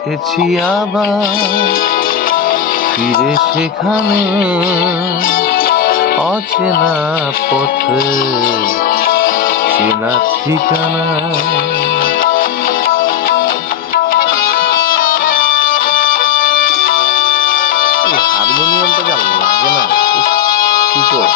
উঠেছি আবার ফিরে সেখানে, অচেনা পথে চেনা ঠিকানা। হারমোনিয়ামটা যা লাগে না, কি কর?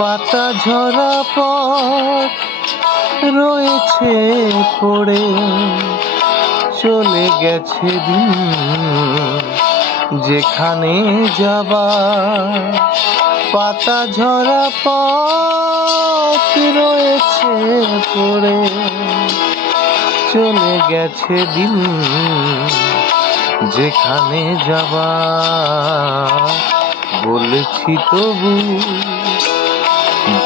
পাতা ঝরা পথ রয়েছে পড়ে, চলে গেছে দিন যেখানে যাবার। পাতা ঝরা পথ রয়েছে পড়ে, চলে গেছে দিন যেখানে যাবার। বলেছি তবু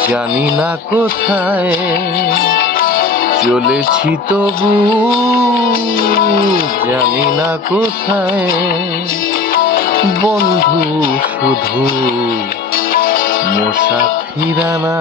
জানি না কোথায়, চলেছি তবু জানি না কোথায়। বন্ধু শুধু মুসাফিরানা।